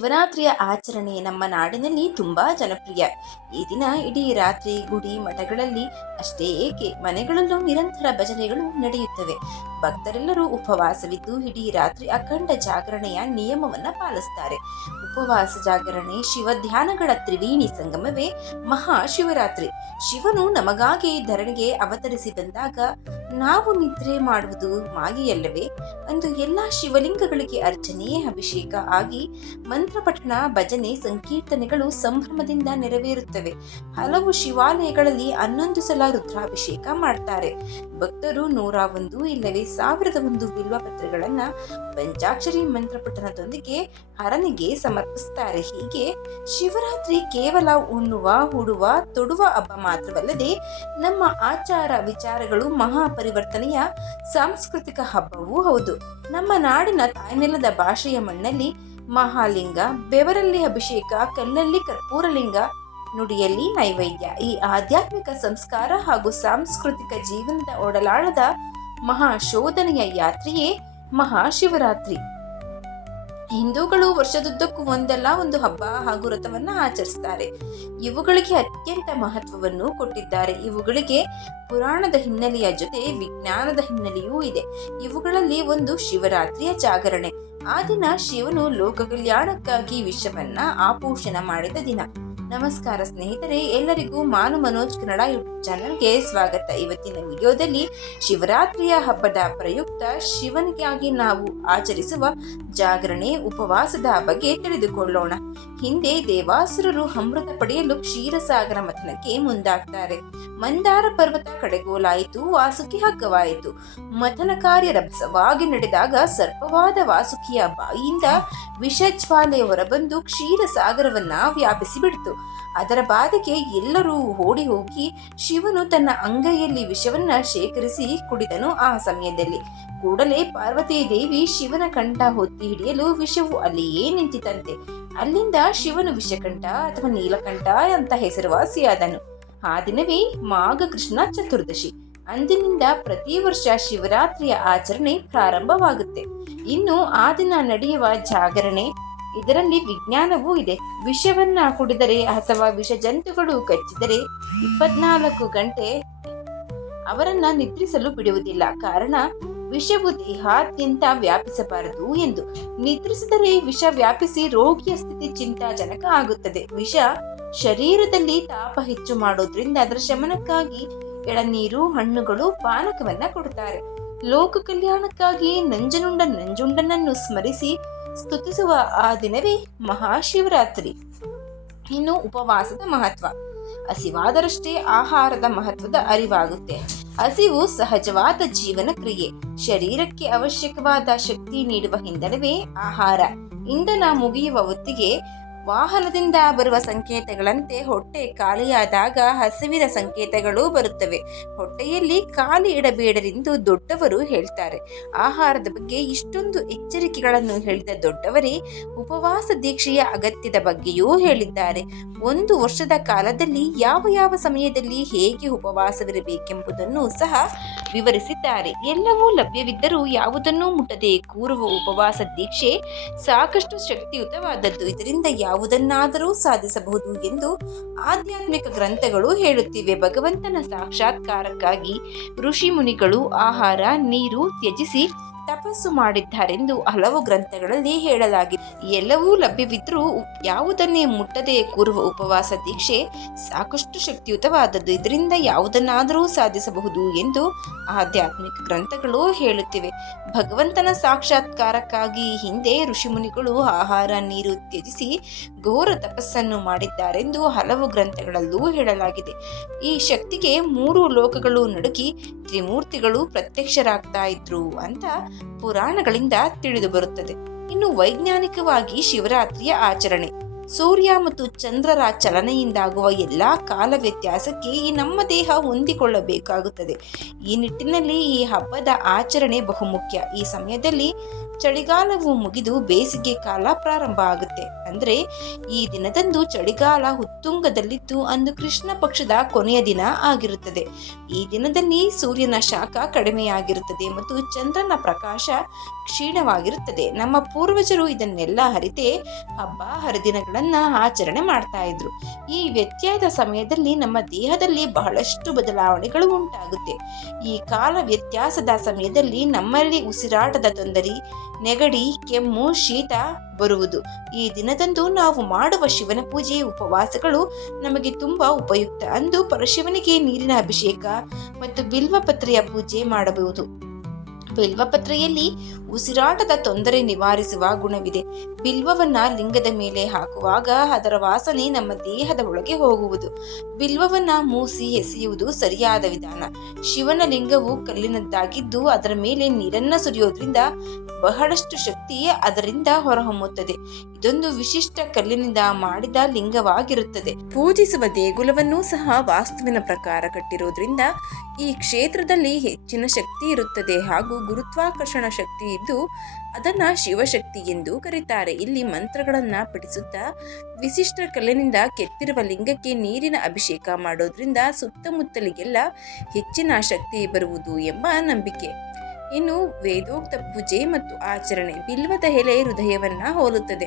ಶಿವರಾತ್ರಿಯ ಆಚರಣೆ ನಮ್ಮ ನಾಡಿನಲ್ಲಿ ತುಂಬಾ ಜನಪ್ರಿಯ. ಈ ದಿನ ಇಡೀ ರಾತ್ರಿ ಗುಡಿ ಮಠಗಳಲ್ಲಿ ಅಷ್ಟೇ ಏಕೆ ಮನೆಗಳಲ್ಲೂ ನಿರಂತರ ಭಜನೆಗಳು ನಡೆಯುತ್ತವೆ. ಭಕ್ತರೆಲ್ಲರೂ ಉಪವಾಸವಿದ್ದು ಇಡೀ ರಾತ್ರಿ ಅಖಂಡ ಜಾಗರಣೆಯ ನಿಯಮವನ್ನ ಪಾಲಿಸ್ತಾರೆ. ಉಪವಾಸ ಜಾಗರಣೆ, ಶಿವ ಧ್ಯಾನಗಳ ತ್ರಿವೇಣಿ ಸಂಗಮವೇ ಮಹಾಶಿವರಾತ್ರಿ ಶಿವನು ನಮಗಾಗಿ ಧರಣಿಗೆ ಅವತರಿಸಿ ಬಂದಾಗ ನಾವು ನಿದ್ರೆ ಮಾಡುವುದು ಮಾಯೆಯಲ್ಲವೇ ಅಂದು ಎಲ್ಲ ಶಿವಲಿಂಗಗಳಿಗೆ ಅರ್ಚನೆಯೇ ಅಭಿಷೇಕ ಆಗಿ ಮಂತ್ರ ಪಠಣ ಭಜನೆ ಸಂಕೀರ್ತನೆಗಳು ಸಂಭ್ರಮದಿಂದ ನೆರವೇರುತ್ತವೆ. ಹಲವು ಶಿವಾಲಯಗಳಲ್ಲಿ ಹನ್ನೊಂದು ಸಲ ರುದ್ರಾಭಿಷೇಕ ಮಾಡ್ತಾರೆ. ಭಕ್ತರು ನೂರ ಒಂದು, ಇಲ್ಲವೇ ಸಾವಿರದ ಒಂದು ಬಿಲ್ವಪತ್ರೆಗಳನ್ನ ಪಂಚಾಕ್ಷರಿ ಮಂತ್ರ ಪಠನದೊಂದಿಗೆ ಹರನಿಗೆ ಸಮರ್ಪಿಸುತ್ತಾರೆ ಹೀಗೆ ಶಿವರಾತ್ರಿ ಕೇವಲ ಉಣ್ಣುವ ಉಡುವ ತೊಡುವ ಹಬ್ಬ ಮಾತ್ರವಲ್ಲದೆ ನಮ್ಮ ಆಚಾರ ವಿಚಾರಗಳು ಮಹಾಪರಿವರ್ತನೆಯ ಸಾಂಸ್ಕೃತಿಕ ಹಬ್ಬವೂ ಹೌದು. ನಮ್ಮ ನಾಡಿನ ತಾಯ್ನೆಲದ ಭಾಷೆಯ ಮಣ್ಣಲ್ಲಿ ಮಹಾಲಿಂಗ, ಬೆವರಲ್ಲಿ ಅಭಿಷೇಕ ಕಲ್ಲಲ್ಲಿ ಕರ್ಪೂರಲಿಂಗ ನುಡಿಯಲ್ಲಿ ನೈವೇದ್ಯ. ಈ ಆಧ್ಯಾತ್ಮಿಕ ಸಂಸ್ಕಾರ ಹಾಗೂ ಸಾಂಸ್ಕೃತಿಕ ಜೀವನದ ಒಡಲಾಳದ ಮಹಾಶೋಧನೆಯ ಯಾತ್ರೆಯೇ ಮಹಾಶಿವರಾತ್ರಿ. ಹಿಂದೂಗಳು ವರ್ಷದುದ್ದಕ್ಕೂ ಒಂದಲ್ಲ, ಒಂದು ಹಬ್ಬ ಹಾಗೂ ವ್ರತವನ್ನು ಆಚರಿಸ್ತಾರೆ. ಇವುಗಳಿಗೆ ಅತ್ಯಂತ ಮಹತ್ವವನ್ನು ಕೊಟ್ಟಿದ್ದಾರೆ. ಇವುಗಳಿಗೆ ಪುರಾಣದ ಹಿನ್ನೆಲೆಯ ಜೊತೆ ವಿಜ್ಞಾನದ ಹಿನ್ನೆಲೆಯೂ ಇದೆ. ಇವುಗಳಲ್ಲಿ ಒಂದು ಶಿವರಾತ್ರಿಯ ಜಾಗರಣೆ. ಆ ದಿನ ಶಿವನು ಲೋಕ ಕಲ್ಯಾಣಕ್ಕಾಗಿ ವಿಶ್ವವನ್ನ ಆಪೋಷಣ ಮಾಡಿದ ದಿನ. ನಮಸ್ಕಾರ ಸ್ನೇಹಿತರೆ ಎಲ್ಲರಿಗೂ ಮಾನು ಮನೋಜ್ ಕನ್ನಡ ಯೂಟ್ಯೂಬ್ ಚಾನಲ್ಗೆ ಸ್ವಾಗತ. ಇವತ್ತಿನ ವಿಡಿಯೋದಲ್ಲಿ ಶಿವರಾತ್ರಿಯ ಹಬ್ಬದ ಪ್ರಯುಕ್ತ ಶಿವನಿಗಾಗಿ ನಾವು ಆಚರಿಸುವ ಜಾಗರಣೆ, ಉಪವಾಸದ ಬಗ್ಗೆ ತಿಳಿದುಕೊಳ್ಳೋಣ. ಹಿಂದೆ ದೇವಾಸುರರು ಅಮೃತ ಪಡೆಯಲು ಕ್ಷೀರಸಾಗರ ಮಥನಕ್ಕೆ ಮುಂದಾಗ್ತಾರೆ. ಮಂದಾರ ಪರ್ವತ ಕಡೆಗೋಲಾಯಿತು, ವಾಸುಕಿ ಹಗ್ಗವಾಯಿತು. ಮಥನ ಕಾರ್ಯ ರಭಸವಾಗಿ ನಡೆದಾಗ ಸರ್ಪವಾದ ವಾಸುಕಿಯ ಬಾಯಿಯಿಂದ ವಿಷಜ್ವಾಲೆ ಹೊರಬಂದು ಕ್ಷೀರಸಾಗರವನ್ನ ವ್ಯಾಪಿಸಿ ಬಿಡ್ತು ಅದರ ಬಾಧೆಗೆ ಎಲ್ಲರೂ ಓಡಿ ಹೋಗಿ ಶಿವನು ತನ್ನ ಅಂಗೈಯಲ್ಲಿ ವಿಷವನ್ನ ಶೇಖರಿಸಿ ಕುಡಿದನು ಆ ಸಮಯದಲ್ಲಿ. ಕೂಡಲೇ ಪಾರ್ವತಿ ದೇವಿ ಶಿವನ ಕಂಠ ಹೊತ್ತಿ ಹಿಡಿಯಲು ವಿಷವು ಅಲ್ಲಿಯೇ ನಿಂತಿತಂತೆ. ಅಲ್ಲಿಂದ ಶಿವನು ವಿಷಕಂಠ ಅಥವಾ ನೀಲಕಂಠ ಅಂತ ಹೆಸರುವಾಸಿಯಾದನು. ಆ ದಿನವೇ ಮಾಘ ಕೃಷ್ಣ ಚತುರ್ದಶಿ. ಅಂದಿನಿಂದ ಪ್ರತಿ ವರ್ಷ ಶಿವರಾತ್ರಿಯ ಆಚರಣೆ ಪ್ರಾರಂಭವಾಗುತ್ತೆ. ಇನ್ನು ಆ ದಿನ ನಡೆಯುವ ಜಾಗರಣೆ ಇದರಲ್ಲಿ ವಿಜ್ಞಾನವೂ ಇದೆ. ವಿಷವನ್ನ ಕುಡಿದರೆ ಅಥವಾ ವಿಷ ಜಂತುಗಳು ಕಚ್ಚಿದರೆ ಇಪ್ಪತ್ನಾಲ್ಕು ಗಂಟೆ ಅವರನ್ನ ನಿದ್ರಿಸಲು ಬಿಡುವುದಿಲ್ಲ. ಕಾರಣ, ವಿಷವು ದೇಹಾದ್ಯಂತ ವ್ಯಾಪಿಸಬಾರದು ಎಂದು. ನಿದ್ರಿಸಿದರೆ ವಿಷ ವ್ಯಾಪಿಸಿ ರೋಗಿಯ ಸ್ಥಿತಿ ಚಿಂತಾಜನಕ ಆಗುತ್ತದೆ. ವಿಷ ಶರೀರದಲ್ಲಿ ತಾಪ ಹೆಚ್ಚು ಮಾಡೋದ್ರಿಂದ ಅದರ ಶಮನಕ್ಕಾಗಿ ಎಳನೀರು, ಹಣ್ಣುಗಳು ಪಾನಕವನ್ನ ಕೊಡುತ್ತಾರೆ. ಲೋಕ ಕಲ್ಯಾಣಕ್ಕಾಗಿ ನಂಜನುಂಡ ನಂಜುಂಡನನ್ನು ಸ್ಮರಿಸಿ ಸ್ತುತಿಸುವ ಆ ದಿನವೇ ಮಹಾಶಿವರಾತ್ರಿ. ಇನ್ನು ಉಪವಾಸದ ಮಹತ್ವ. ಹಸಿವಾದರಷ್ಟೇ ಆಹಾರದ ಮಹತ್ವದ ಅರಿವಾಗುತ್ತೆ. ಹಸಿವು ಸಹಜವಾದ ಜೀವನ ಕ್ರಿಯೆ. ಶರೀರಕ್ಕೆ ಅವಶ್ಯಕವಾದ ಶಕ್ತಿ ನೀಡುವ ಹಿನ್ನೆಲೆವೇ ಆಹಾರ. ಇಂಧನ ಮುಗಿಯುವ ಹೊತ್ತಿಗೆ ವಾಹನದಿಂದ ಬರುವ ಸಂಕೇತಗಳಂತೆ ಹೊಟ್ಟೆ ಖಾಲಿಯಾದಾಗ ಹಸಿವಿನ ಸಂಕೇತಗಳು ಬರುತ್ತವೆ. ಹೊಟ್ಟೆಯಲ್ಲಿ ಖಾಲಿ ಇಡಬೇಡರೆಂದು ದೊಡ್ಡವರು ಹೇಳ್ತಾರೆ. ಆಹಾರದ ಬಗ್ಗೆ ಇಷ್ಟೊಂದು ಎಚ್ಚರಿಕೆಗಳನ್ನು ಹೇಳಿದ ದೊಡ್ಡವರೇ, ಉಪವಾಸ ದೀಕ್ಷೆಯ ಅಗತ್ಯದ ಬಗ್ಗೆಯೂ ಹೇಳಿದ್ದಾರೆ. ಒಂದು ವರ್ಷದ ಕಾಲದಲ್ಲಿ ಯಾವ ಯಾವ ಸಮಯದಲ್ಲಿ ಹೇಗೆ ಉಪವಾಸವಿರಬೇಕೆಂಬುದನ್ನು ಸಹ ವಿವರಿಸಿದ್ದಾರೆ. ಎಲ್ಲವೂ ಲಭ್ಯವಿದ್ದರೂ ಯಾವುದನ್ನೂ ಮುಟ್ಟದೆ ಕೂರುವ ಉಪವಾಸ ದೀಕ್ಷೆ ಸಾಕಷ್ಟು ಶಕ್ತಿಯುತವಾದದ್ದು. ಇದರಿಂದ ಯಾವುದನ್ನಾದರೂ ಸಾಧಿಸಬಹುದು ಎಂದು ಆಧ್ಯಾತ್ಮಿಕ ಗ್ರಂಥಗಳು ಹೇಳುತ್ತಿವೆ. ಭಗವಂತನ ಸಾಕ್ಷಾತ್ಕಾರಕ್ಕಾಗಿ ಋಷಿ ಮುನಿಗಳು ಆಹಾರ ನೀರು ತ್ಯಜಿಸಿ ತಪಸ್ಸು ಮಾಡಿದ್ದಾರೆಂದು ಹಲವು ಗ್ರಂಥಗಳಲ್ಲಿ ಹೇಳಲಾಗಿದೆ ಎಲ್ಲವೂ ಲಭ್ಯವಿದ್ದರೂ ಯಾವುದನ್ನೇ ಮುಟ್ಟದೆ ಕೂರುವ ಉಪವಾಸ ದೀಕ್ಷೆ ಸಾಕಷ್ಟು ಶಕ್ತಿಯುತವಾದದ್ದು. ಇದರಿಂದ ಯಾವುದನ್ನಾದರೂ ಸಾಧಿಸಬಹುದು ಎಂದು ಆಧ್ಯಾತ್ಮಿಕ ಗ್ರಂಥಗಳು ಹೇಳುತ್ತಿವೆ. ಭಗವಂತನ ಸಾಕ್ಷಾತ್ಕಾರಕ್ಕಾಗಿ ಹಿಂದೆ ಋಷಿಮುನಿಗಳು ಆಹಾರ, ನೀರು ತ್ಯಜಿಸಿ ಘೋರ ತಪಸ್ಸನ್ನು ಮಾಡಿದ್ದಾರೆಂದು ಹಲವು ಗ್ರಂಥಗಳಲ್ಲೂ ಹೇಳಲಾಗಿದೆ. ಈ ಶಕ್ತಿಗೆ ಮೂರು ಲೋಕಗಳು ನಡುಕಿ ತ್ರಿಮೂರ್ತಿಗಳು ಪ್ರತ್ಯಕ್ಷರಾಗ್ತಾ ಇದ್ರು ಅಂತ ಪುರಾಣಗಳಿಂದ ತಿಳಿದು ಬರುತ್ತದೆ ಇನ್ನು ವೈಜ್ಞಾನಿಕವಾಗಿ ಶಿವರಾತ್ರಿಯ ಆಚರಣೆ. ಸೂರ್ಯ ಮತ್ತು ಚಂದ್ರರ ಚಲನೆಯಿಂದಾಗುವ ಎಲ್ಲ ಕಾಲ ವ್ಯತ್ಯಾಸಕ್ಕೆ ಈ ನಮ್ಮ ದೇಹ ಹೊಂದಿಕೊಳ್ಳಬೇಕಾಗುತ್ತದೆ. ಈ ನಿಟ್ಟಿನಲ್ಲಿ ಈ ಹಬ್ಬದ ಆಚರಣೆ ಬಹುಮುಖ್ಯ. ಈ ಸಮಯದಲ್ಲಿ ಚಳಿಗಾಲವು ಮುಗಿದು ಬೇಸಿಗೆ ಕಾಲ ಪ್ರಾರಂಭ ಆಗುತ್ತೆ. ಅಂದ್ರೆ ಈ ದಿನದಂದು ಚಳಿಗಾಲ ಉತ್ತುಂಗದಲ್ಲಿದ್ದು ಅಂದು ಕೃಷ್ಣ ಪಕ್ಷದ ಕೊನೆಯ ದಿನ ಆಗಿರುತ್ತದೆ. ಈ ದಿನದಲ್ಲಿ ಸೂರ್ಯನ ಶಾಖ ಕಡಿಮೆಯಾಗಿರುತ್ತದೆ ಮತ್ತು ಚಂದ್ರನ ಪ್ರಕಾಶ ಕ್ಷೀಣವಾಗಿರುತ್ತದೆ. ನಮ್ಮ ಪೂರ್ವಜರು ಇದನ್ನೆಲ್ಲ ಹರಿತೆ ಹಬ್ಬ ಹರಿದಿನಗಳನ್ನ ಆಚರಣೆ ಮಾಡ್ತಾ ಇದ್ರು. ಈ ವ್ಯತ್ಯಾಸ ಸಮಯದಲ್ಲಿ ನಮ್ಮ ದೇಹದಲ್ಲಿ ಬಹಳಷ್ಟು ಬದಲಾವಣೆಗಳು ಉಂಟಾಗುತ್ತೆ. ಈ ಕಾಲ ವ್ಯತ್ಯಾಸದ ಸಮಯದಲ್ಲಿ ನಮ್ಮಲ್ಲಿ ಉಸಿರಾಟದ ತೊಂದರೆ ನೆಗಡಿ, ಕೆಮ್ಮು, ಶೀತ ಬರುವುದು. ಈ ದಿನದಂದು ನಾವು ಮಾಡುವ ಶಿವನ ಪೂಜೆ, ಉಪವಾಸಗಳು ನಮಗೆ ತುಂಬ ಉಪಯುಕ್ತ. ಅಂದು ಪರಶಿವನಿಗೆ ನೀರಿನ ಅಭಿಷೇಕ ಮತ್ತು ಬಿಲ್ವಪತ್ರೆಯ ಪೂಜೆ ಮಾಡಬಹುದು. ಬಿಲ್ವಪತ್ರೆಯಲ್ಲಿ ಉಸಿರಾಟದ ತೊಂದರೆ ನಿವಾರಿಸುವ ಗುಣವಿದೆ. ಬಿಲ್ವವನ್ನ ಲಿಂಗದ ಮೇಲೆ ಹಾಕುವಾಗ ಅದರ ವಾಸನೆ ನಮ್ಮ ದೇಹದ ಒಳಗೆ ಹೋಗುವುದು. ಬಿಲ್ವವನ್ನ ಮೂಸಿ ಎಸೆಯುವುದು ಸರಿಯಾದ ವಿಧಾನ. ಶಿವನ ಲಿಂಗವು ಕಲ್ಲಿನದ್ದಾಗಿದ್ದು ಅದರ ಮೇಲೆ ನೀರನ್ನ ಸುರಿಯೋದ್ರಿಂದ ಬಹಳಷ್ಟು ಶಕ್ತಿ ಅದರಿಂದ ಹೊರಹೊಮ್ಮುತ್ತದೆ. ಇದೊಂದು ವಿಶಿಷ್ಟ ಕಲ್ಲಿನಿಂದ ಮಾಡಿದ ಲಿಂಗವಾಗಿರುತ್ತದೆ. ಪೂಜಿಸುವ ದೇಗುಲವನ್ನೂ ಸಹ ವಾಸ್ತುವಿನ ಪ್ರಕಾರ ಕಟ್ಟಿರೋದ್ರಿಂದ ಈ ಕ್ಷೇತ್ರದಲ್ಲಿ ಹೆಚ್ಚಿನ ಶಕ್ತಿ ಇರುತ್ತದೆ ಹಾಗೂ ಗುರುತ್ವಾಕರ್ಷಣ ಶಕ್ತಿ ಇದ್ದು ಅದನ್ನ ಶಿವಶಕ್ತಿ ಎಂದು ಕರೀತಾರೆ. ಇಲ್ಲಿ ಮಂತ್ರಗಳನ್ನ ಪಠಿಸುತ್ತಾ ವಿಶಿಷ್ಟ ಕಲ್ಲಿನಿಂದ ಕೆತ್ತಿರುವ ಲಿಂಗಕ್ಕೆ ನೀರಿನ ಅಭಿಷೇಕ ಮಾಡೋದ್ರಿಂದ ಸುತ್ತಮುತ್ತಲಿಗೆಲ್ಲ ಹೆಚ್ಚಿನ ಶಕ್ತಿ ಬರುವುದು ಎಂಬ ನಂಬಿಕೆ. ಇನ್ನು ವೇದೋಕ್ತ ಪೂಜೆ ಮತ್ತು ಆಚರಣೆ ಬಿಲ್ವದ ಎಲೆ ಹೃದಯವನ್ನ ಹೋಲುತ್ತದೆ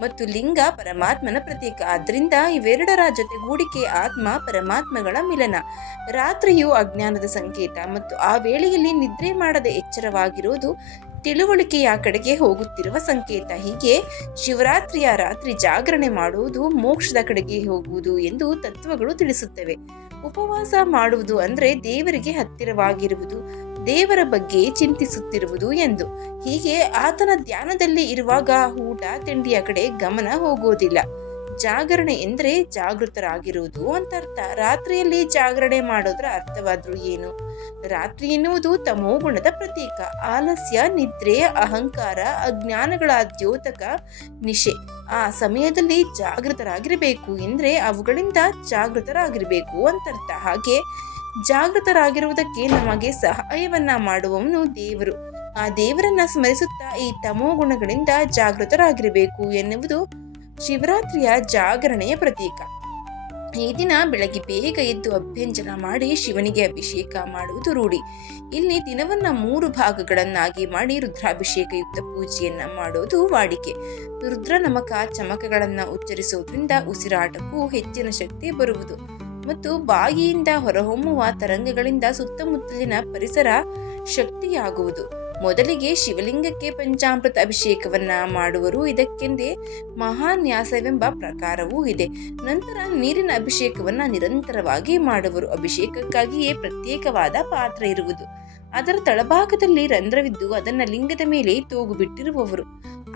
ಮತ್ತು ಲಿಂಗ ಪರಮಾತ್ಮನ ಪ್ರತೀಕ. ಆದ್ದರಿಂದ ಇವೆರಡರ ಜೊತೆಗೂಡಿಕೆ ಆತ್ಮ ಪರಮಾತ್ಮಗಳ ಮಿಲನ. ರಾತ್ರಿಯು ಅಜ್ಞಾನದ ಸಂಕೇತ ಮತ್ತು ಆ ವೇಳೆಯಲ್ಲಿ ನಿದ್ರೆ ಮಾಡದೆ ಎಚ್ಚರವಾಗಿರುವುದು ತಿಳುವಳಿಕೆಯ ಕಡೆಗೆ ಹೋಗುತ್ತಿರುವ ಸಂಕೇತ. ಹೀಗೆ ಶಿವರಾತ್ರಿಯ ರಾತ್ರಿ ಜಾಗರಣೆ ಮಾಡುವುದು ಮೋಕ್ಷದ ಕಡೆಗೆ ಹೋಗುವುದು ಎಂದು ತತ್ವಗಳು ತಿಳಿಸುತ್ತವೆ. ಉಪವಾಸ ಮಾಡುವುದು ಅಂದ್ರೆ ದೇವರಿಗೆ ಹತ್ತಿರವಾಗಿರುವುದು, ದೇವರ ಬಗ್ಗೆ ಚಿಂತಿಸುತ್ತಿರುವುದು ಎಂದು. ಹೀಗೆ ಆತನ ಧ್ಯಾನದಲ್ಲಿ ಇರುವಾಗ ಊಟ ತಿಂಡಿಯ ಕಡೆ ಗಮನ ಹೋಗುವುದಿಲ್ಲ. ಜಾಗರಣೆ ಎಂದರೆ ಜಾಗೃತರಾಗಿರುವುದು ಅಂತ ಅರ್ಥ. ರಾತ್ರಿಯಲ್ಲಿ ಜಾಗರಣೆ ಮಾಡೋದ್ರ ಅರ್ಥವಾದ್ರೂ ಏನು? ರಾತ್ರಿ ಎನ್ನುವುದು ತಮೋ ಗುಣದ ಪ್ರತೀಕ. ಆಲಸ್ಯ, ನಿದ್ರೆ, ಅಹಂಕಾರ ಅಜ್ಞಾನಗಳ ದ್ಯೋತಕ ನಿಶೆ. ಆ ಸಮಯದಲ್ಲಿ ಜಾಗೃತರಾಗಿರಬೇಕು ಎಂದರೆ ಅವುಗಳಿಂದ ಜಾಗೃತರಾಗಿರಬೇಕು ಅಂತರ್ಥ ಹಾಗೆ ಜಾಗೃತರಾಗಿರುವುದಕ್ಕೆ ನಮಗೆ ಸಹಾಯವನ್ನ ಮಾಡುವವನು ದೇವರು. ಆ ದೇವರನ್ನ ಸ್ಮರಿಸುತ್ತಾ ಈ ತಮೋ ಗುಣಗಳಿಂದ ಜಾಗೃತರಾಗಿರಬೇಕು ಎನ್ನುವುದು ಶಿವರಾತ್ರಿಯ ಜಾಗರಣೆಯ ಪ್ರತೀಕ. ಈ ದಿನ ಬೆಳಗ್ಗೆ ಬೇಗ ಎದ್ದು ಅಭ್ಯಂಜನ ಮಾಡಿ ಶಿವನಿಗೆ ಅಭಿಷೇಕ ಮಾಡುವುದು ರೂಢಿ. ಇಲ್ಲಿ ದಿನವನ್ನ ಮೂರು ಭಾಗಗಳನ್ನಾಗಿ ಮಾಡಿ ರುದ್ರಾಭಿಷೇಕಯುಕ್ತ ಪೂಜೆಯನ್ನ ಮಾಡೋದು ವಾಡಿಕೆ. ರುದ್ರ ನಮಕ ಚಮಕಗಳನ್ನ ಉಚ್ಚರಿಸುವುದರಿಂದ ಉಸಿರಾಟಕ್ಕೂ ಹೆಚ್ಚಿನ ಶಕ್ತಿ ಬರುವುದು. ಮತ್ತು ಬಾಯಿಯಿಂದ ಹೊರಹೊಮ್ಮುವ ತರಂಗಗಳಿಂದ ಸುತ್ತಮುತ್ತಲಿನ ಪರಿಸರ ಶಕ್ತಿಯಾಗುವುದು. ಮೊದಲಿಗೆ ಶಿವಲಿಂಗಕ್ಕೆ ಪಂಚಾಮೃತ ಅಭಿಷೇಕವನ್ನ ಮಾಡುವರು. ಇದಕ್ಕೆಂದೇ ಮಹಾನ್ಯಾಸವೆಂಬ ಪ್ರಕಾರವೂ ಇದೆ. ನಂತರ ನೀರಿನ ಅಭಿಷೇಕವನ್ನ ನಿರಂತರವಾಗಿ ಮಾಡುವರು. ಅಭಿಷೇಕಕ್ಕಾಗಿಯೇ ಪ್ರತ್ಯೇಕವಾದ ಪಾತ್ರ ಇರುವುದು. ಅದರ ತಳಭಾಗದಲ್ಲಿ ರಂಧ್ರವಿದ್ದು ಅದನ್ನ ಲಿಂಗದ ಮೇಲೆ ತೂಗು ಬಿಟ್ಟಿರುವವರು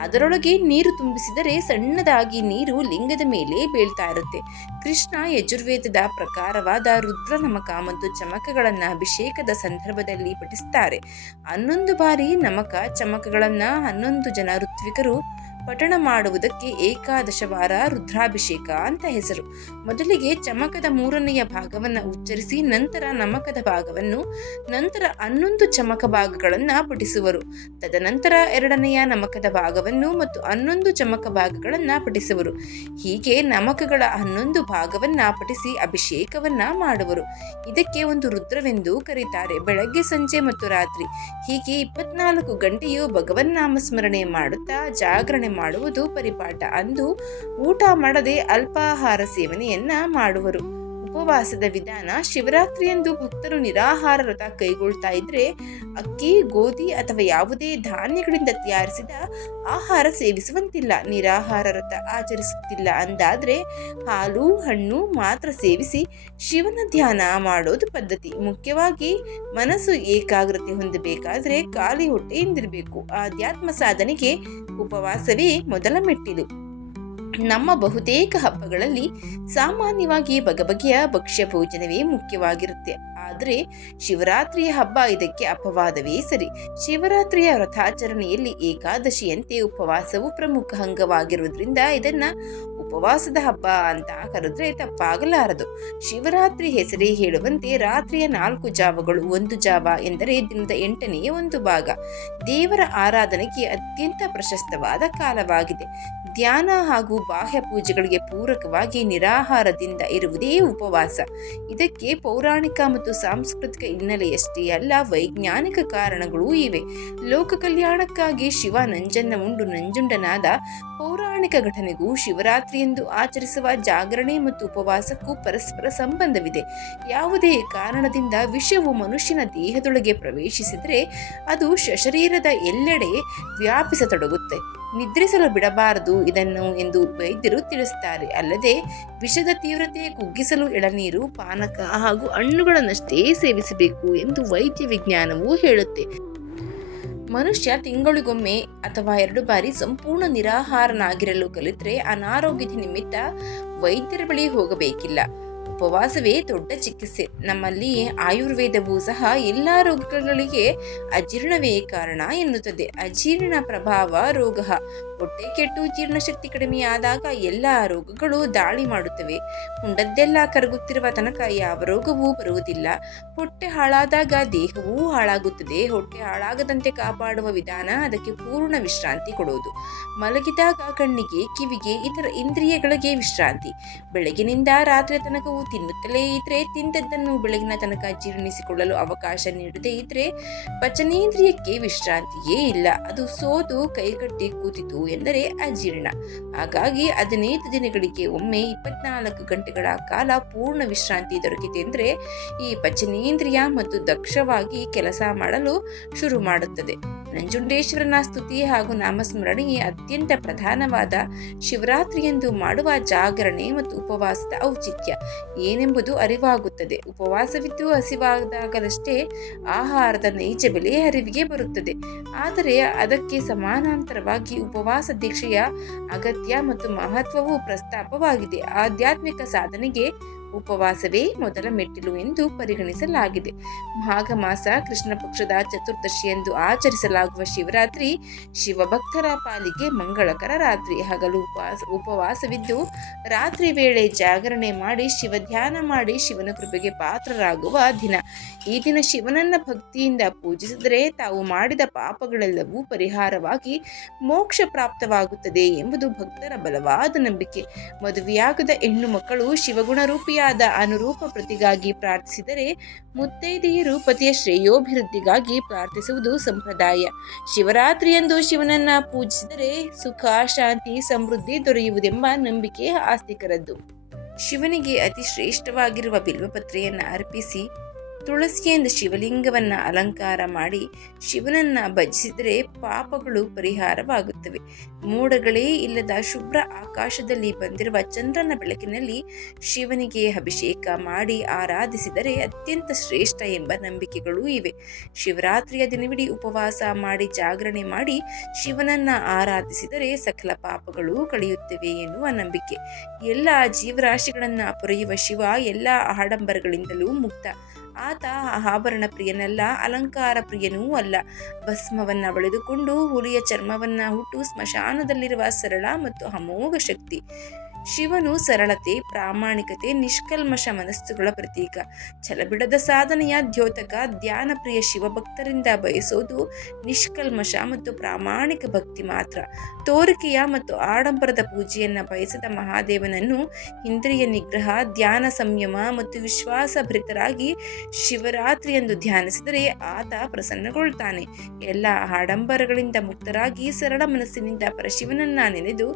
ಅದರೊಳಗೆ ನೀರು ತುಂಬಿಸಿದರೆ ಸಣ್ಣದಾಗಿ ನೀರು ಲಿಂಗದ ಮೇಲೆ ಬೀಳ್ತಾ ಇರುತ್ತೆ. ಕೃಷ್ಣ ಯಜುರ್ವೇದದ ಪ್ರಕಾರವಾದ ರುದ್ರ ನಮಕ ಮತ್ತು ಚಮಕಗಳನ್ನು ಅಭಿಷೇಕದ ಸಂದರ್ಭದಲ್ಲಿ ಪಠಿಸ್ತಾರೆ. ಹನ್ನೊಂದು ಬಾರಿ ನಮಕ ಚಮಕಗಳನ್ನು ಹನ್ನೊಂದು ಜನ ಋತ್ವಿಕರು ಪಠಣ ಮಾಡುವುದಕ್ಕೆ ಏಕಾದಶ ವಾರ ರುದ್ರಾಭಿಷೇಕ ಅಂತ ಹೆಸರು. ಮೊದಲಿಗೆ ಚಮಕದ ಮೂರನೆಯ ಭಾಗವನ್ನು ಉಚ್ಚರಿಸಿ ನಂತರ ನಮಕದ ಭಾಗವನ್ನು, ನಂತರ ಹನ್ನೊಂದು ಚಮಕ ಭಾಗಗಳನ್ನು ಪಠಿಸುವರು. ತದನಂತರ ಎರಡನೆಯ ನಮಕದ ಭಾಗವನ್ನು ಮತ್ತು ಹನ್ನೊಂದು ಚಮಕ ಭಾಗಗಳನ್ನು ಪಠಿಸುವರು. ಹೀಗೆ ನಮಕಗಳ ಹನ್ನೊಂದು ಭಾಗವನ್ನು ಪಠಿಸಿ ಅಭಿಷೇಕವನ್ನ ಮಾಡುವರು. ಇದಕ್ಕೆ ಒಂದು ರುದ್ರವೆಂದು ಕರೀತಾರೆ ಬೆಳಗ್ಗೆ, ಸಂಜೆ ಮತ್ತು ರಾತ್ರಿ. ಹೀಗೆ ಇಪ್ಪತ್ನಾಲ್ಕು ಗಂಟೆಯು ಭಗವನ್ನಾಮ ಸ್ಮರಣೆ ಮಾಡುತ್ತಾ ಜಾಗರಣೆ ಮಾಡುವುದು ಪರಿಪಾಠ. ಅಂದು ಊಟ ಮಾಡದೆ ಅಲ್ಪಾಹಾರ ಸೇವನೆಯನ್ನ ಮಾಡುವರು. ಉಪವಾಸದ ವಿಧಾನ ಶಿವರಾತ್ರಿಯಂದು ಭಕ್ತರು ನಿರಾಹಾರ ವ್ರತ ಕೈಗೊಳ್ತಾ ಇದ್ರೆ ಅಕ್ಕಿ, ಗೋಧಿ ಅಥವಾ ಯಾವುದೇ ಧಾನ್ಯಗಳಿಂದ ತಯಾರಿಸಿದ ಆಹಾರ ಸೇವಿಸುವಂತಿಲ್ಲ. ನಿರಾಹಾರ ವ್ರತ ಆಚರಿಸುತ್ತಿಲ್ಲ ಅಂದಾದ್ರೆ ಹಾಲು, ಹಣ್ಣು ಮಾತ್ರ ಸೇವಿಸಿ ಶಿವನ ಧ್ಯಾನ ಮಾಡೋದು ಪದ್ಧತಿ. ಮುಖ್ಯವಾಗಿ ಮನಸ್ಸು ಏಕಾಗ್ರತೆ ಹೊಂದಬೇಕಾದ್ರೆ ಖಾಲಿ ಹೊಟ್ಟೆಯಿಂದಿರಬೇಕು. ಆಧ್ಯಾತ್ಮ ಸಾಧನೆಗೆ ಉಪವಾಸವೇ ಮೊದಲ ಮೆಟ್ಟಿಲು. ನಮ್ಮ ಬಹುತೇಕ ಹಬ್ಬಗಳಲ್ಲಿ ಸಾಮಾನ್ಯವಾಗಿ ಬಗೆಬಗೆಯ ಭಕ್ಷ್ಯ ಭೋಜನವೇ ಮುಖ್ಯವಾಗಿರುತ್ತೆ. ಆದರೆ ಶಿವರಾತ್ರಿಯ ಹಬ್ಬ ಇದಕ್ಕೆ ಅಪವಾದವೇ ಸರಿ. ಶಿವರಾತ್ರಿಯ ವ್ರತಾಚರಣೆಯಲ್ಲಿ ಏಕಾದಶಿಯಂತೆ ಉಪವಾಸವು ಪ್ರಮುಖ ಅಂಗವಾಗಿರುವುದರಿಂದ ಇದನ್ನ ಉಪವಾಸದ ಹಬ್ಬ ಅಂತ ಕರೆದ್ರೆ ತಪ್ಪಾಗಲಾರದು. ಶಿವರಾತ್ರಿ ಹೆಸರೇ ಹೇಳುವಂತೆ ರಾತ್ರಿಯ ನಾಲ್ಕು ಜಾವಗಳು ಒಂದು ಜಾವ ಎಂದರೆ ದಿನದ ಎಂಟನೆಯ ಒಂದು ಭಾಗ. ದೇವರ ಆರಾಧನೆಗೆ ಅತ್ಯಂತ ಪ್ರಶಸ್ತವಾದ ಕಾಲವಾಗಿದೆ. ಧ್ಯಾನ ಹಾಗೂ ಬಾಹ್ಯ ಪೂಜೆಗಳಿಗೆ ಪೂರಕವಾಗಿ ನಿರಾಹಾರದಿಂದ ಇರುವುದೇ ಉಪವಾಸ. ಇದಕ್ಕೆ ಪೌರಾಣಿಕ ಮತ್ತು ಸಾಂಸ್ಕೃತಿಕ ಹಿನ್ನೆಲೆಯಷ್ಟೇ ಅಲ್ಲ ವೈಜ್ಞಾನಿಕ ಕಾರಣಗಳೂ ಇವೆ. ಲೋಕ ಕಲ್ಯಾಣಕ್ಕಾಗಿ ಶಿವ ನಂಜನ್ನ ಉಂಡು ನಂಜುಂಡನಾದ ಪೌರಾಣಿಕ ಘಟನೆಗೂ ಶಿವರಾತ್ರಿ ಎಂದು ಆಚರಿಸುವ ಜಾಗರಣೆ ಮತ್ತು ಉಪವಾಸಕ್ಕೂ ಪರಸ್ಪರ ಸಂಬಂಧವಿದೆ. ಯಾವುದೇ ಕಾರಣದಿಂದ ವಿಷವು ಮನುಷ್ಯನ ದೇಹದೊಳಗೆ ಪ್ರವೇಶಿಸಿದರೆ ಅದು ಶಶರೀರದ ಎಲ್ಲೆಡೆ ವ್ಯಾಪಿಸತೊಡಗುತ್ತೆ ನಿದ್ರಿಸಲು ಬಿಡಬಾರದು ಇದನ್ನು ಎಂದು ವೈದ್ಯರು ತಿಳಿಸುತ್ತಾರೆ. ಅಲ್ಲದೆ ವಿಷದ ತೀವ್ರತೆ, ಕುಗ್ಗಿಸಲು ಎಳನೀರು, ಪಾನಕ ಹಾಗೂ ಹಣ್ಣುಗಳನ್ನಷ್ಟೇ ಸೇವಿಸಬೇಕು ಎಂದು ವೈದ್ಯ ವಿಜ್ಞಾನವು ಹೇಳುತ್ತೆ. ಮನುಷ್ಯ ತಿಂಗಳಿಗೊಮ್ಮೆ ಅಥವಾ ಎರಡು ಬಾರಿ ಸಂಪೂರ್ಣ ನಿರಾಹಾರನಾಗಿರಲು ಕಲಿತರೆ ಅನಾರೋಗ್ಯದ ನಿಮಿತ್ತ ವೈದ್ಯರ ಬಳಿ ಹೋಗಬೇಕಿಲ್ಲ. ಉಪವಾಸವೇ ದೊಡ್ಡ ಚಿಕಿತ್ಸೆ. ನಮ್ಮಲ್ಲಿ ಆಯುರ್ವೇದವು ಸಹ ಎಲ್ಲ ರೋಗಗಳಿಗೆ ಅಜೀರ್ಣವೇ ಕಾರಣ ಎನ್ನುತ್ತದೆ. ಅಜೀರ್ಣ ಪ್ರಭಾವ ರೋಗ. ಹೊಟ್ಟೆ ಕೆಟ್ಟು ಜೀರ್ಣಶಕ್ತಿ ಕಡಿಮೆಯಾದಾಗ ಎಲ್ಲ ರೋಗಗಳು ದಾಳಿ ಮಾಡುತ್ತವೆ. ಉಂಡದ್ದೆಲ್ಲ ಕರಗುತ್ತಿರುವ ತನಕ ಯಾವ ರೋಗವೂ ಬರುವುದಿಲ್ಲ. ಹೊಟ್ಟೆ ಹಾಳಾದಾಗ ದೇಹವೂ ಹಾಳಾಗುತ್ತದೆ. ಹೊಟ್ಟೆ ಹಾಳಾಗದಂತೆ ಕಾಪಾಡುವ ವಿಧಾನ ಅದಕ್ಕೆ ಪೂರ್ಣ ವಿಶ್ರಾಂತಿ ಕೊಡುವುದು. ಮಲಗಿದಾಗ ಕಣ್ಣಿಗೆ, ಕಿವಿಗೆ, ಇತರ ಇಂದ್ರಿಯಗಳಿಗೆ ವಿಶ್ರಾಂತಿ. ಬೆಳಗಿನಿಂದ ರಾತ್ರಿ ತನಕವೂ ತಿನ್ನುತ್ತಲೇ ಇದ್ರೆ ತಿಂದದ್ದನ್ನು ಬೆಳಗಿನ ತನಕ ಜೀರ್ಣಿಸಿಕೊಳ್ಳಲು ಅವಕಾಶ ನೀಡದೇ ಇದ್ರೆ ಪಚನೇಂದ್ರಿಯಕ್ಕೆ ವಿಶ್ರಾಂತಿಯೇ ಇಲ್ಲ. ಅದು ಸೋತು ಕೈಗಟ್ಟಿ ಕೂತಿತು ಎಂದರೆ ಅಜೀರ್ಣ. ಹಾಗಾಗಿ ಹದಿನೈದು ದಿನಗಳಿಗೆ ಒಮ್ಮೆ ಇಪ್ಪತ್ನಾಲ್ಕು ಗಂಟೆಗಳ ಕಾಲ ಪೂರ್ಣ ವಿಶ್ರಾಂತಿ ದೊರಕಿದೆ ಅಂದರೆ ಈ ಪಚನೇಂದ್ರಿಯ ಮತ್ತು ದಕ್ಷವಾಗಿ ಕೆಲಸ ಮಾಡಲು ಶುರು ಮಾಡುತ್ತದೆ. ನಂಜುಂಡೇಶ್ವರನ ಸ್ತುತಿ ಹಾಗೂ ನಾಮಸ್ಮರಣೆಯೇ ಅತ್ಯಂತ ಪ್ರಧಾನವಾದ ಶಿವರಾತ್ರಿಯಂದು ಮಾಡುವ ಜಾಗರಣೆ ಮತ್ತು ಉಪವಾಸದ ಔಚಿತ್ಯ. ಏನೆಂಬುದು ಅರಿವಾಗುತ್ತದೆ. ಉಪವಾಸವಿದ್ದು ಹಸಿವಾದಾಗಲಷ್ಟೇ ಆಹಾರದ ನೈಜ ಬೆಲೆ ಅರಿವಿಗೆ ಬರುತ್ತದೆ. ಆದರೆ ಅದಕ್ಕೆ ಸಮಾನಾಂತರವಾಗಿ ಉಪವಾಸ ದೀಕ್ಷೆಯ ಅಗತ್ಯ ಮತ್ತು ಮಹತ್ವವು ಪ್ರಸ್ತಾಪವಾಗಿದೆ. ಆಧ್ಯಾತ್ಮಿಕ ಸಾಧನೆಗೆ ಉಪವಾಸವೇ ಮೊದಲ ಮೆಟ್ಟಿಲು ಎಂದು ಪರಿಗಣಿಸಲಾಗಿದೆ. ಮಾಘ ಮಾಸ ಕೃಷ್ಣ ಪಕ್ಷದ ಚತುರ್ದಶಿಯಂದು ಆಚರಿಸಲಾಗುವ ಶಿವರಾತ್ರಿ ಶಿವಭಕ್ತರ ಪಾಲಿಗೆ ಮಂಗಳಕರ ರಾತ್ರಿ. ಹಗಲು ಉಪವಾಸ, ಉಪವಾಸವಿದ್ದು ರಾತ್ರಿ ವೇಳೆ ಜಾಗರಣೆ ಮಾಡಿ ಶಿವ ಧ್ಯಾನ ಮಾಡಿ ಶಿವನ ಕೃಪೆಗೆ ಪಾತ್ರರಾಗುವ ದಿನ. ಈ ದಿನ ಶಿವನನ್ನ ಭಕ್ತಿಯಿಂದ ಪೂಜಿಸಿದರೆ ತಾವು ಮಾಡಿದ ಪಾಪಗಳೆಲ್ಲವೂ ಪರಿಹಾರವಾಗಿ ಮೋಕ್ಷ ಪ್ರಾಪ್ತವಾಗುತ್ತದೆ ಎಂಬುದು ಭಕ್ತರ ಬಲವಾದ ನಂಬಿಕೆ. ಮದುವೆಯಾಗದ ಹೆಣ್ಣು ಮಕ್ಕಳು ಶಿವಗುಣ ರೂಪಿಯಾದ ಅನುರೂಪ ಪ್ರತಿಗಾಗಿ ಪ್ರಾರ್ಥಿಸಿದರೆ ಮುತ್ತೈದೆಯರು ಪತಿಯ ಶ್ರೇಯೋಭಿವೃದ್ಧಿಗಾಗಿ ಪ್ರಾರ್ಥಿಸುವುದು ಸಂಪ್ರದಾಯ. ಶಿವರಾತ್ರಿಯಂದು ಶಿವನನ್ನ ಪೂಜಿಸಿದರೆ ಸುಖ, ಶಾಂತಿ, ಸಮೃದ್ಧಿ ದೊರೆಯುವುದೆಂಬ ನಂಬಿಕೆ ಆಸ್ತಿಕರದ್ದು. ಶಿವನಿಗೆ ಅತಿ ಶ್ರೇಷ್ಠವಾಗಿರುವ ಬಿಲ್ವಪತ್ರೆಯನ್ನು ಅರ್ಪಿಸಿ ತುಳಸಿಯಿಂದ ಶಿವಲಿಂಗವನ್ನು ಅಲಂಕಾರ ಮಾಡಿ ಶಿವನನ್ನ ಭಜಿಸಿದರೆ ಪಾಪಗಳು ಪರಿಹಾರವಾಗುತ್ತವೆ. ಮೋಡಗಳೇ ಇಲ್ಲದ ಶುಭ್ರ ಆಕಾಶದಲ್ಲಿ ಬಂದಿರುವ ಚಂದ್ರನ ಬೆಳಕಿನಲ್ಲಿ ಶಿವನಿಗೆ ಅಭಿಷೇಕ ಮಾಡಿ ಆರಾಧಿಸಿದರೆ ಅತ್ಯಂತ ಶ್ರೇಷ್ಠ ಎಂಬ ನಂಬಿಕೆಗಳೂ ಇವೆ. ಶಿವರಾತ್ರಿಯ ದಿನವಿಡೀ ಉಪವಾಸ ಮಾಡಿ ಜಾಗರಣೆ ಮಾಡಿ ಶಿವನನ್ನ ಆರಾಧಿಸಿದರೆ ಸಕಲ ಪಾಪಗಳು ಕಳೆಯುತ್ತವೆ ಎನ್ನುವ ನಂಬಿಕೆ. ಎಲ್ಲ ಜೀವರಾಶಿಗಳನ್ನು ಪೊರೆಯುವ ಶಿವ ಎಲ್ಲ ಆಡಂಬರಗಳಿಂದಲೂ ಮುಕ್ತ. ಆತ ಆಭರಣ ಪ್ರಿಯನಲ್ಲ, ಅಲಂಕಾರ ಪ್ರಿಯನೂ ಅಲ್ಲ. ಭಸ್ಮವನ್ನ ಬಳಿದುಕೊಂಡು ಹುಲಿಯ ಚರ್ಮವನ್ನ ಹುಟ್ಟು ಸ್ಮಶಾನದಲ್ಲಿರುವ ಸರಳ ಮತ್ತು ಅಮೋಘ ಶಕ್ತಿ. ಶಿವನು ಸರಳತೆ, ಪ್ರಾಮಾಣಿಕತೆ, ನಿಷ್ಕಲ್ಮಶ ಮನಸ್ಸುಗಳ ಪ್ರತೀಕ. ಛಲಬಿಡದ ಸಾಧನೆಯ ದ್ಯೋತಕ, ಧ್ಯಾನಪ್ರಿಯ ಶಿವಭಕ್ತರಿಂದ ಬಯಸೋದು ನಿಷ್ಕಲ್ಮಶ ಮತ್ತು ಪ್ರಾಮಾಣಿಕ ಭಕ್ತಿ ಮಾತ್ರ. ತೋರಿಕೆಯ ಮತ್ತು ಆಡಂಬರದ ಪೂಜೆಯನ್ನು ಬಯಸಿದ ಮಹಾದೇವನನ್ನು ಇಂದ್ರಿಯ ನಿಗ್ರಹ, ಧ್ಯಾನ ಸಂಯಮ ಮತ್ತು ವಿಶ್ವಾಸಭರಿತರಾಗಿ ಶಿವರಾತ್ರಿಯಂದು ಧ್ಯಾನಿಸಿದರೆ ಆತ ಪ್ರಸನ್ನಗೊಳ್ತಾನೆ. ಎಲ್ಲ ಆಡಂಬರಗಳಿಂದ ಮುಕ್ತರಾಗಿ ಸರಳ ಮನಸ್ಸಿನಿಂದ ಪರಶಿವನನ್ನ ನೆನೆದು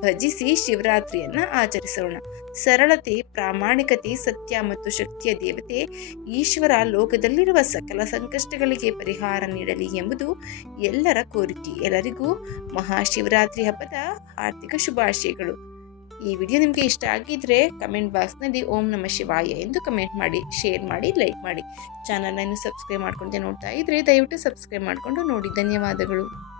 ಭಜಿಸಿ ಶಿವರಾತ್ರಿಯನ್ನು ಆಚರಿಸೋಣ. ಸರಳತೆ, ಪ್ರಾಮಾಣಿಕತೆ, ಸತ್ಯ ಮತ್ತು ಶಕ್ತಿಯ ದೇವತೆ ಈಶ್ವರ ಲೋಕದಲ್ಲಿರುವ ಸಕಲ ಸಂಕಷ್ಟಗಳಿಗೆ ಪರಿಹಾರ ನೀಡಲಿ ಎಂಬುದು ಎಲ್ಲರ ಕೋರಿಕೆ. ಎಲ್ಲರಿಗೂ ಮಹಾಶಿವರಾತ್ರಿ ಹಬ್ಬದ ಆರ್ಥಿಕ ಶುಭಾಶಯಗಳು. ಈ ವಿಡಿಯೋ ನಿಮಗೆ ಇಷ್ಟ ಆಗಿದ್ರೆ ಕಮೆಂಟ್ ಬಾಕ್ಸ್ನಲ್ಲಿ ಓಂ ನಮ ಶಿವಾಯ ಎಂದು ಕಮೆಂಟ್ ಮಾಡಿ, ಶೇರ್ ಮಾಡಿ, ಲೈಕ್ ಮಾಡಿ. ಚಾನಲನ್ನು ಸಬ್ಸ್ಕ್ರೈಬ್ ಮಾಡ್ಕೊಂಡೆ ನೋಡ್ತಾ ಇದ್ರೆ ದಯವಿಟ್ಟು ಸಬ್ಸ್ಕ್ರೈಬ್ ಮಾಡಿಕೊಂಡು ನೋಡಿ. ಧನ್ಯವಾದಗಳು.